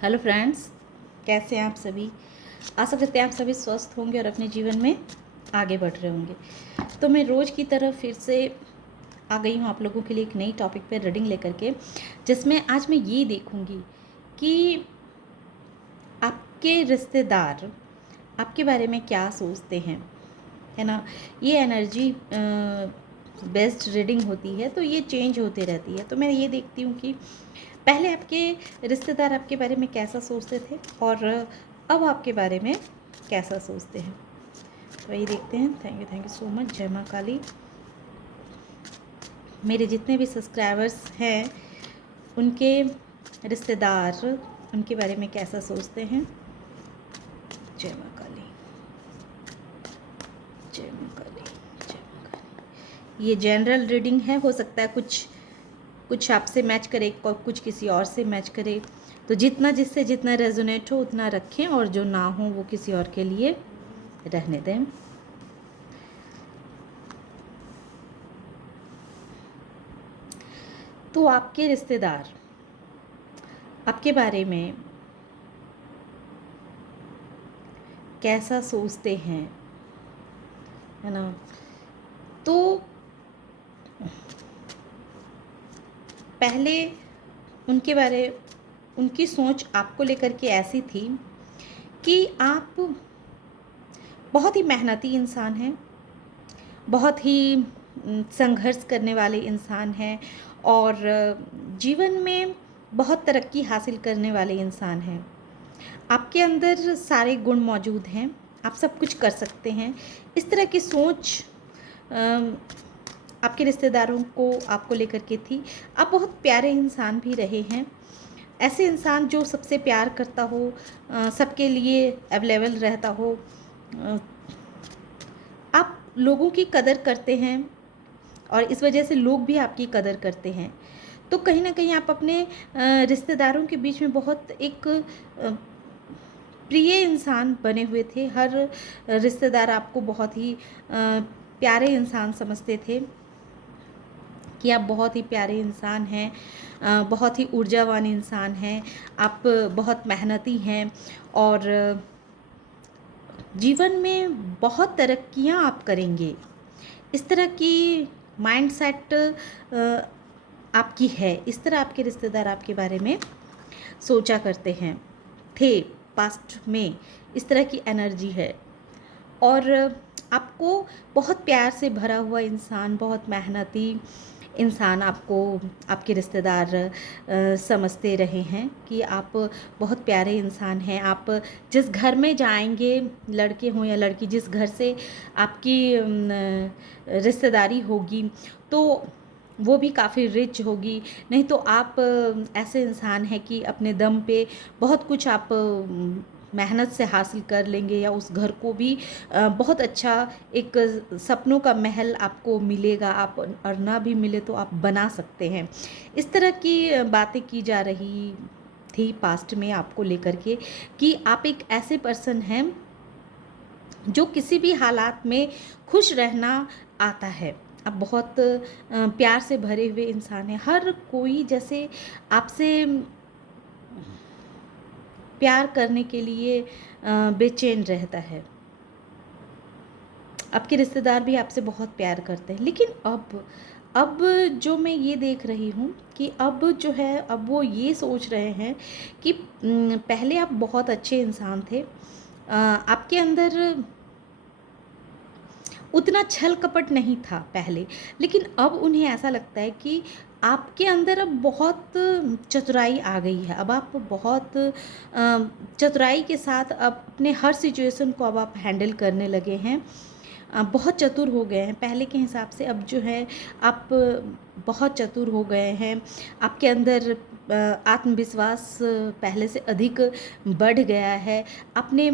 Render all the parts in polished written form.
Hello friends, कैसे हैं आप सभी। आशा करते हैं आप सभी स्वस्थ होंगे और अपने जीवन में आगे बढ़ रहे होंगे। तो मैं रोज़ की तरह फिर से आ गई हूँ आप लोगों के लिए एक नई टॉपिक पर रीडिंग लेकर के, जिसमें आज मैं ये देखूँगी कि आपके रिश्तेदार आपके बारे में क्या सोचते हैं, है ना। ये एनर्जी बेस्ड रीडिंग होती है, तो ये चेंज होती रहती है। तो मैं ये देखती हूँ कि पहले आपके रिश्तेदार आपके बारे में कैसा सोचते थे और अब आपके बारे में कैसा सोचते हैं। तो वही देखते हैं। Thank you so much. जय माँ काली। मेरे जितने भी सब्सक्राइबर्स हैं उनके रिश्तेदार उनके बारे में कैसा सोचते हैं। जय माँ काली, जय माँ काली, जय माँ काली। ये जनरल रीडिंग है, हो सकता है कुछ आपसे मैच करे और कुछ किसी और से मैच करे। तो जिससे जितना रेजोनेट हो उतना रखें, और जो ना हो वो किसी और के लिए रहने दें। तो आपके रिश्तेदार आपके बारे में कैसा सोचते हैं, है ना। तो पहले उनकी सोच आपको लेकर के ऐसी थी कि आप बहुत ही मेहनती इंसान हैं, बहुत ही संघर्ष करने वाले इंसान हैं, और जीवन में बहुत तरक्की हासिल करने वाले इंसान हैं। आपके अंदर सारे गुण मौजूद हैं, आप सब कुछ कर सकते हैं। इस तरह की सोच आपके रिश्तेदारों को आपको लेकर के थी। आप बहुत प्यारे इंसान भी रहे हैं, ऐसे इंसान जो सबसे प्यार करता हो, सबके लिए अवेलेबल रहता हो। आप लोगों की कदर करते हैं और इस वजह से लोग भी आपकी कदर करते हैं। तो कहीं ना कहीं आप अपने रिश्तेदारों के बीच में बहुत एक प्रिय इंसान बने हुए थे। हर रिश्तेदार आपको बहुत ही प्यारे इंसान समझते थे कि आप बहुत ही प्यारे इंसान हैं, बहुत ही ऊर्जावान इंसान हैं, आप बहुत मेहनती हैं, और जीवन में बहुत तरक्कियां आप करेंगे। इस तरह की माइंडसेट आपकी है। इस तरह आपके रिश्तेदार आपके बारे में सोचा करते हैं, थे पास्ट में। इस तरह की एनर्जी है, और आपको बहुत प्यार से भरा हुआ इंसान, बहुत मेहनती इंसान आपको आपके रिश्तेदार समझते रहे हैं कि आप बहुत प्यारे इंसान हैं। आप जिस घर में जाएंगे, लड़के हों या लड़की, जिस घर से आपकी रिश्तेदारी होगी तो वो भी काफ़ी रिच होगी। नहीं तो आप ऐसे इंसान हैं कि अपने दम पे बहुत कुछ आप मेहनत से हासिल कर लेंगे, या उस घर को भी बहुत अच्छा एक सपनों का महल आपको मिलेगा। आप और ना भी मिले तो आप बना सकते हैं। इस तरह की बातें की जा रही थी पास्ट में आपको लेकर के कि आप एक ऐसे पर्सन हैं जो किसी भी हालात में खुश रहना आता है। आप बहुत प्यार से भरे हुए इंसान हैं। हर कोई जैसे आपसे प्यार करने के लिए बेचैन रहता है। आपके रिश्तेदार भी आपसे बहुत प्यार करते हैं। लेकिन अब जो मैं ये देख रही हूँ कि अब जो है, अब वो ये सोच रहे हैं कि पहले आप बहुत अच्छे इंसान थे, आपके अंदर उतना छल कपट नहीं था पहले, लेकिन अब उन्हें ऐसा लगता है कि आपके अंदर अब बहुत चतुराई आ गई है। अब आप बहुत चतुराई के साथ अब अपने हर सिचुएशन को अब आप हैंडल करने लगे हैं। बहुत चतुर हो गए हैं पहले के हिसाब से। अब जो है आप बहुत चतुर हो गए हैं। आपके अंदर आत्मविश्वास पहले से अधिक बढ़ गया है। आपने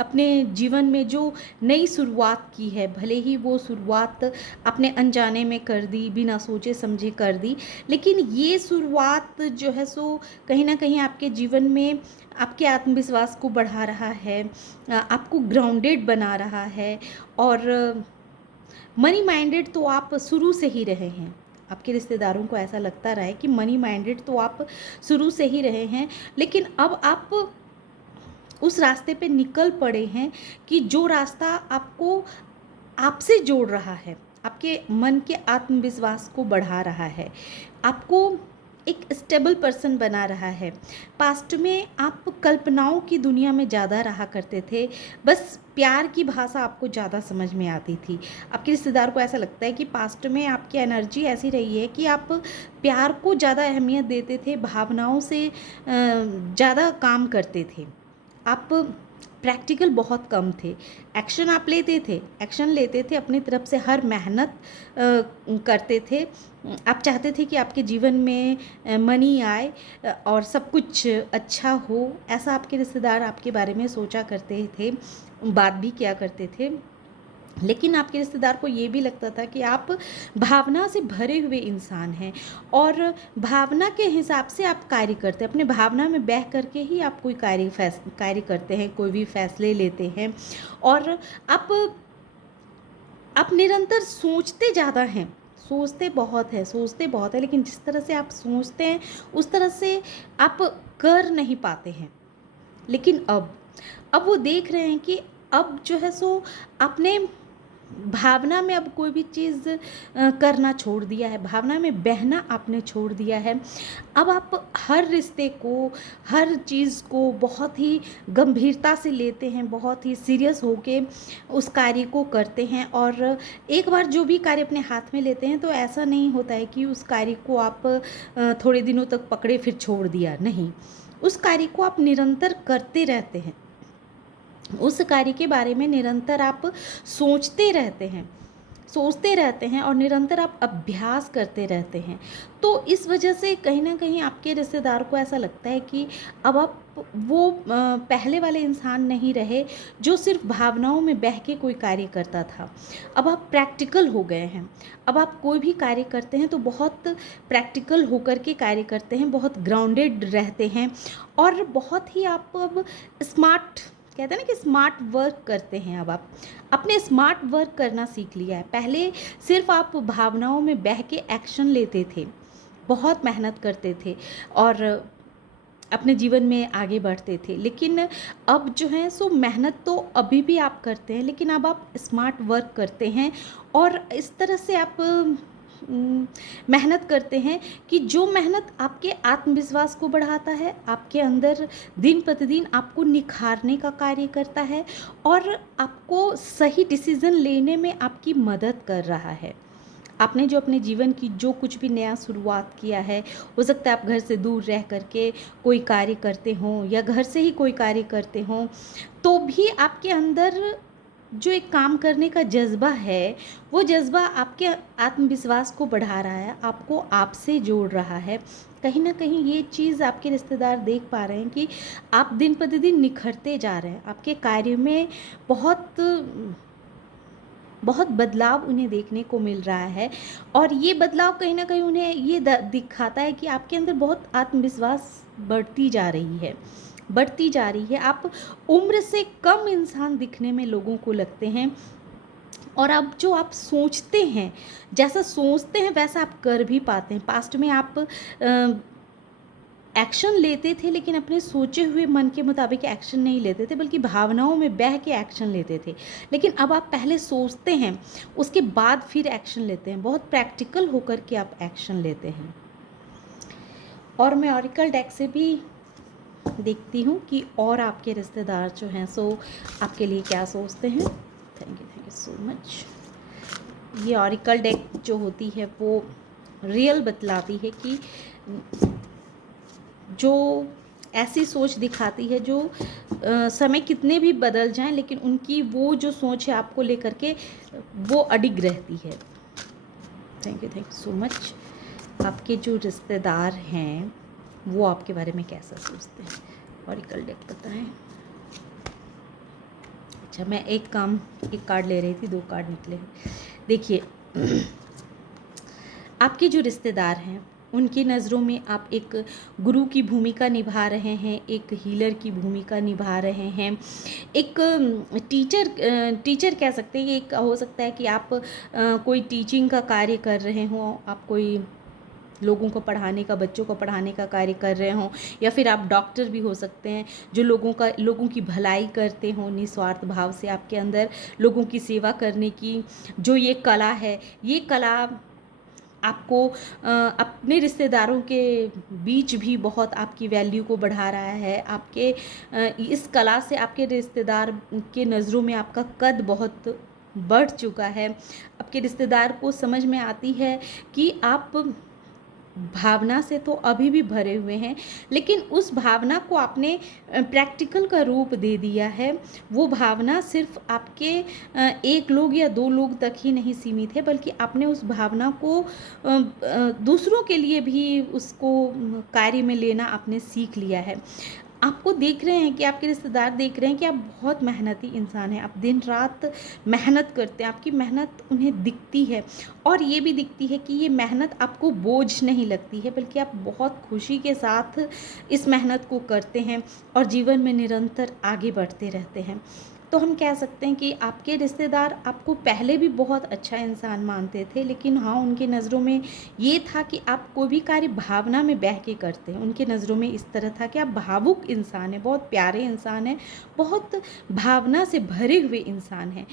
अपने जीवन में जो नई शुरुआत की है, भले ही वो शुरुआत आपने अनजाने में कर दी, बिना सोचे समझे कर दी, लेकिन ये शुरुआत जो है सो कहीं ना कहीं आपके जीवन में आपके आत्मविश्वास को बढ़ा रहा है, आपको ग्राउंडेड बना रहा है। और मनी माइंडेड तो आप शुरू से ही रहे हैं। आपके रिश्तेदारों को ऐसा लगता रहा है कि मनी माइंडेड तो आप शुरू से ही रहे हैं, लेकिन अब आप उस रास्ते पे निकल पड़े हैं कि जो रास्ता आपको आपसे जोड़ रहा है, आपके मन के आत्मविश्वास को बढ़ा रहा है, आपको एक स्टेबल पर्सन बना रहा है। पास्ट में आप कल्पनाओं की दुनिया में ज़्यादा रहा करते थे, बस प्यार की भाषा आपको ज़्यादा समझ में आती थी। आपके रिश्तेदार को ऐसा लगता है कि पास्ट में आपकी एनर्जी ऐसी रही है कि आप प्यार को ज़्यादा अहमियत देते थे, भावनाओं से ज़्यादा काम करते थे। आप प्रैक्टिकल बहुत कम थे, एक्शन आप एक्शन लेते थे अपनी तरफ से, हर मेहनत करते थे। आप चाहते थे कि आपके जीवन में मनी आए और सब कुछ अच्छा हो, ऐसा आपके रिश्तेदार आपके बारे में सोचा करते थे, बात भी किया करते थे। लेकिन आपके रिश्तेदार को ये भी लगता था कि आप भावना से भरे हुए इंसान हैं और भावना के हिसाब से आप कार्य करते हैं, अपने भावना में बह करके ही आप कोई कार्य करते हैं, कोई भी फैसले लेते हैं। और आप निरंतर सोचते ज़्यादा हैं, सोचते बहुत है, लेकिन जिस तरह से आप सोचते हैं उस तरह से आप कर नहीं पाते हैं। लेकिन अब वो देख रहे हैं कि अब जो है सो आपने भावना में अब कोई भी चीज़ करना छोड़ दिया है, भावना में बहना आपने छोड़ दिया है। अब आप हर रिश्ते को, हर चीज़ को बहुत ही गंभीरता से लेते हैं, बहुत ही सीरियस होके उस कार्य को करते हैं। और एक बार जो भी कार्य अपने हाथ में लेते हैं तो ऐसा नहीं होता है कि उस कार्य को आप थोड़े दिनों तक पकड़े फिर छोड़ दिया, नहीं, उस कार्य को आप निरंतर करते रहते हैं, उस कार्य के बारे में निरंतर आप सोचते रहते हैं और निरंतर आप अभ्यास करते रहते हैं। तो इस वजह से कहीं ना कहीं आपके रिश्तेदार को ऐसा लगता है कि अब आप वो पहले वाले इंसान नहीं रहे जो सिर्फ भावनाओं में बह के कोई कार्य करता था। अब आप प्रैक्टिकल हो गए हैं, अब आप कोई भी कार्य करते हैं तो बहुत प्रैक्टिकल होकर के कार्य करते हैं, बहुत ग्राउंडेड रहते हैं और बहुत ही आप अब स्मार्ट, कहते हैं ना कि स्मार्ट वर्क करते हैं। अब आप अपने स्मार्ट वर्क करना सीख लिया है। पहले सिर्फ आप भावनाओं में बह के एक्शन लेते थे, बहुत मेहनत करते थे और अपने जीवन में आगे बढ़ते थे, लेकिन अब जो है सो मेहनत तो अभी भी आप करते हैं, लेकिन अब आप स्मार्ट वर्क करते हैं और इस तरह से आप मेहनत करते हैं कि जो मेहनत आपके आत्मविश्वास को बढ़ाता है, आपके अंदर दिन प्रतिदिन आपको निखारने का कार्य करता है और आपको सही डिसीज़न लेने में आपकी मदद कर रहा है। आपने जो अपने जीवन की जो कुछ भी नया शुरुआत किया है, हो सकता है आप घर से दूर रह करके कोई कार्य करते हों या घर से ही कोई कार्य करते हों, तो भी आपके अंदर जो एक काम करने का जज्बा है, वो जज्बा आपके आत्मविश्वास को बढ़ा रहा है, आपको आपसे जोड़ रहा है। कहीं ना कहीं ये चीज़ आपके रिश्तेदार देख पा रहे हैं कि आप दिन प्रतिदिन निखरते जा रहे हैं, आपके कार्य में बहुत बहुत बदलाव उन्हें देखने को मिल रहा है और ये बदलाव कहीं ना कहीं उन्हें ये दिखाता है कि आपके अंदर बहुत आत्मविश्वास बढ़ती जा रही है। आप उम्र से कम इंसान दिखने में लोगों को लगते हैं और अब जो आप सोचते हैं, जैसा सोचते हैं वैसा आप कर भी पाते हैं। पास्ट में आप एक्शन लेते थे, लेकिन अपने सोचे हुए मन के मुताबिक एक्शन नहीं लेते थे, बल्कि भावनाओं में बह के एक्शन लेते थे। लेकिन अब आप पहले सोचते हैं, उसके बाद फिर एक्शन लेते हैं, बहुत प्रैक्टिकल होकर के आप एक्शन लेते हैं। और मैं ऑरिकल डेक से भी देखती हूँ कि और आपके रिश्तेदार जो हैं सो आपके लिए क्या सोचते हैं। Thank you so much. ये ऑरिकल डेक जो होती है वो रियल बतलाती है कि जो ऐसी सोच दिखाती है जो समय कितने भी बदल जाएं, लेकिन उनकी वो जो सोच है आपको लेकर के वो अडिग रहती है। Thank you so much. आपके जो रिश्तेदार हैं वो आपके बारे में कैसा सोचते हैं, ऑरिकल डेक बताएं। अच्छा, मैं एक कार्ड ले रही थी, 2 कार्ड निकले हैं। देखिए, आपके जो रिश्तेदार हैं उनकी नज़रों में आप एक गुरु की भूमिका निभा रहे हैं, एक हीलर की भूमिका निभा रहे हैं, एक टीचर कह सकते हैं। एक हो सकता है कि आप कोई टीचिंग का कार्य कर रहे हों, आप कोई लोगों को पढ़ाने का, बच्चों को पढ़ाने का कार्य कर रहे हों, या फिर आप डॉक्टर भी हो सकते हैं जो लोगों की भलाई करते हों निस्वार्थ भाव से। आपके अंदर लोगों की सेवा करने की जो ये कला है, ये कला आपको अपने रिश्तेदारों के बीच भी बहुत आपकी वैल्यू को बढ़ा रहा है। आपके इस कला से आपके रिश्तेदार के नज़रों में आपका कद बहुत बढ़ चुका है। आपके रिश्तेदार को समझ में आती है कि आप भावना से तो अभी भी भरे हुए हैं, लेकिन उस भावना को आपने प्रैक्टिकल का रूप दे दिया है। वो भावना सिर्फ आपके एक लोग या दो लोग तक ही नहीं सीमित है, बल्कि आपने उस भावना को दूसरों के लिए भी उसको कार्य में लेना आपने सीख लिया है। आपको देख रहे हैं कि आपके रिश्तेदार देख रहे हैं कि आप बहुत मेहनती इंसान हैं, आप दिन रात मेहनत करते हैं, आपकी मेहनत उन्हें दिखती है, और ये भी दिखती है कि ये मेहनत आपको बोझ नहीं लगती है, बल्कि आप बहुत खुशी के साथ इस मेहनत को करते हैं और जीवन में निरंतर आगे बढ़ते रहते हैं। तो हम कह सकते हैं कि आपके रिश्तेदार आपको पहले भी बहुत अच्छा इंसान मानते थे, लेकिन हाँ, उनकी नज़रों में ये था कि आप कोई भी कार्य भावना में बह के करते हैं। उनकी नज़रों में इस तरह था कि आप भावुक इंसान हैं, बहुत प्यारे इंसान हैं, बहुत भावना से भरे हुए इंसान हैं।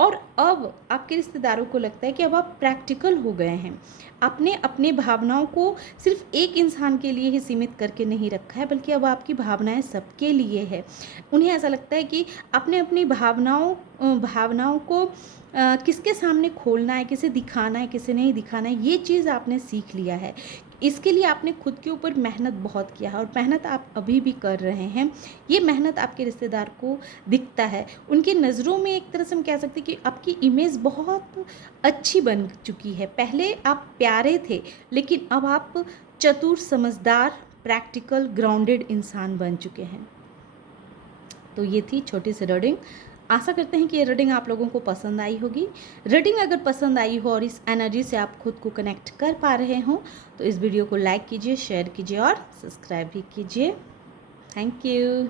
और अब आपके रिश्तेदारों को लगता है कि अब आप प्रैक्टिकल हो गए हैं। आपने अपने भावनाओं को सिर्फ एक इंसान के लिए ही सीमित करके नहीं रखा है, बल्कि अब आपकी भावनाएं सबके लिए है। उन्हें ऐसा लगता है कि आपने अपनी भावनाओं को किसके सामने खोलना है, किसे दिखाना है, किसे नहीं दिखाना है, ये चीज़ आपने सीख लिया है। इसके लिए आपने खुद के ऊपर मेहनत बहुत किया है, और मेहनत आप अभी भी कर रहे हैं। ये मेहनत आपके रिश्तेदार को दिखता है। उनकी नज़रों में एक तरह से हम कह सकते हैं कि आपकी इमेज बहुत अच्छी बन चुकी है। पहले आप प्यारे थे, लेकिन अब आप चतुर, समझदार, प्रैक्टिकल, ग्राउंडेड इंसान बन चुके हैं। तो ये थी छोटी सी रीडिंग। आशा करते हैं कि ये रीडिंग आप लोगों को पसंद आई होगी। रीडिंग अगर पसंद आई हो और इस एनर्जी से आप खुद को कनेक्ट कर पा रहे हो, तो इस वीडियो को लाइक कीजिए, शेयर कीजिए और सब्सक्राइब भी कीजिए। Thank you.